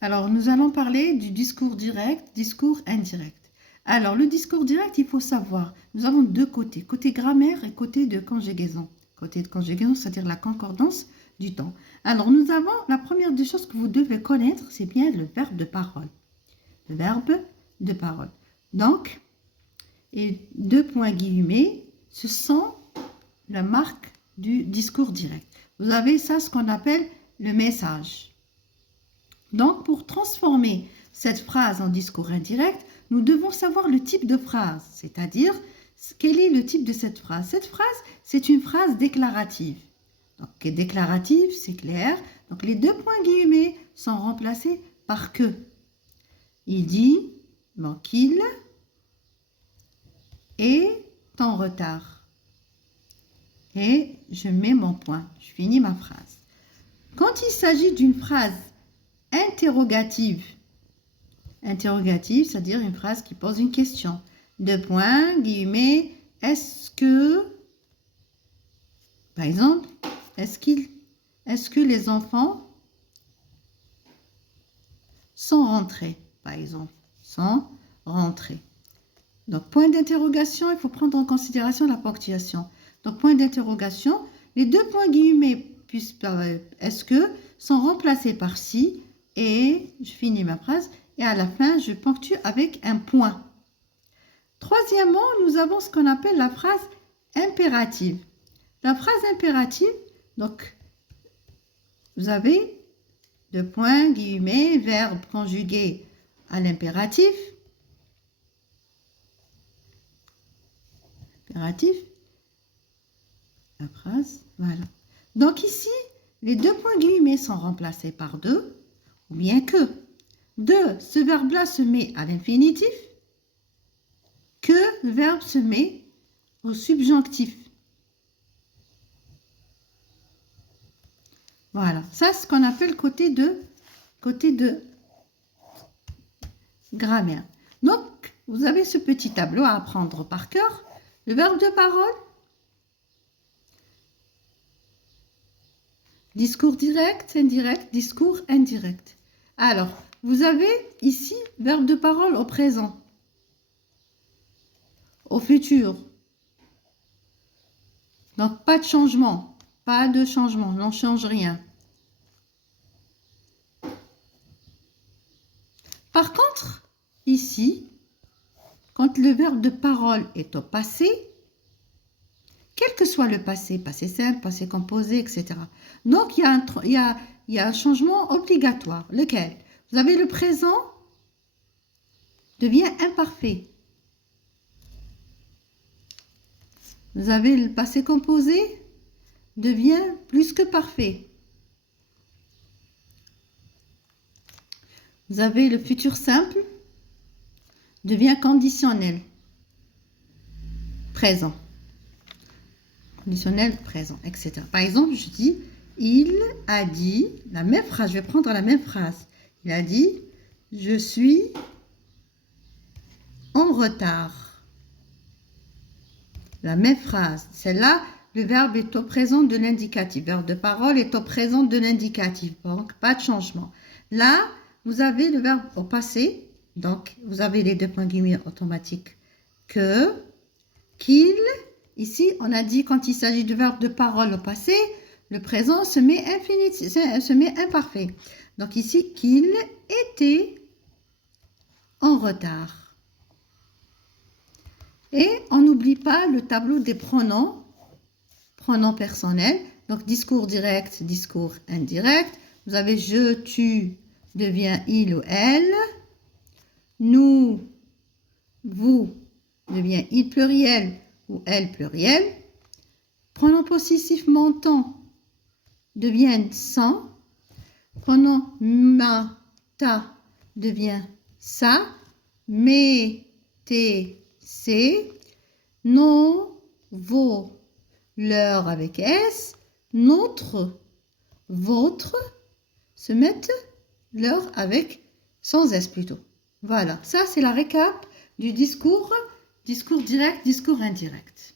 Alors, nous allons parler du discours direct, discours indirect. Alors, le discours direct, il faut savoir, nous avons deux côtés, côté grammaire et côté de conjugaison. Côté de conjugaison, c'est-à-dire la concordance du temps. Alors, nous avons la première des choses que vous devez connaître, c'est bien le verbe de parole. Le verbe de parole. Donc, et deux points guillemets, ce sont la marque du discours direct. Vous avez ça, ce qu'on appelle le message. Donc, pour transformer cette phrase en discours indirect, nous devons savoir le type de phrase, c'est-à-dire quel est le type de cette phrase. Cette phrase, c'est une phrase déclarative. Donc, déclarative, c'est clair. Donc, les deux points guillemets sont remplacés par que. Il dit qu'il est en retard. Et je mets mon point. Je finis ma phrase. Quand il s'agit d'une phrase interrogative, c'est-à-dire une phrase qui pose une question. Deux points, guillemets, est-ce que, par exemple, est-ce que les enfants sont rentrés, par exemple, sont rentrés. Donc, point d'interrogation, il faut prendre en considération la ponctuation. Donc, point d'interrogation, les deux points guillemets, est-ce que, sont remplacés par si, et je finis ma phrase, et à la fin, je ponctue avec un point. Troisièmement, nous avons ce qu'on appelle la phrase impérative. La phrase impérative, donc, vous avez deux points, guillemets, verbe conjugué à l'impératif. Impératif. La phrase, voilà. Donc ici, les deux points guillemets sont remplacés par deux, ou bien que. De, ce verbe-là se met à l'infinitif, que le verbe se met au subjonctif. Voilà, ça c'est ce qu'on appelle côté de grammaire. Donc, vous avez ce petit tableau à apprendre par cœur. Le verbe de parole, discours direct, indirect, discours indirect. Alors, vous avez ici verbe de parole au présent, au futur. Donc, pas de changement, on n'en change rien. Par contre, ici, quand le verbe de parole est au passé, quel que soit le passé, passé simple, passé composé, etc. Donc, il y a un changement obligatoire. Lequel? Vous avez le présent devient imparfait. Vous avez le passé composé devient plus que parfait. Vous avez le futur simple devient conditionnel. Présent. Conditionnel, présent, etc. Par exemple, je dis, il a dit, la même phrase, je vais prendre la même phrase. Il a dit, je suis en retard. La même phrase. Celle-là, le verbe est au présent de l'indicatif. Le verbe de parole est au présent de l'indicatif. Donc, pas de changement. Là, vous avez le verbe au passé. Donc, vous avez les deux points guillemets automatiques. Que, qu'il. Ici, on a dit quand il s'agit de verbe de parole au passé, le présent se met imparfait. Donc ici, qu'il était en retard. Et on n'oublie pas le tableau des pronoms personnels. Donc discours direct, discours indirect. Vous avez je, tu devient il ou elle. Nous, vous devient il pluriel ou elle pluriel. Pronom possessif montant devient sans. Pronom ma, ta devient ça. Mais, tes, c'est. Non, vos, leur avec S. Notre, votre se mettent leur avec sans S plutôt. Voilà, ça c'est la récap du discours direct, discours indirect.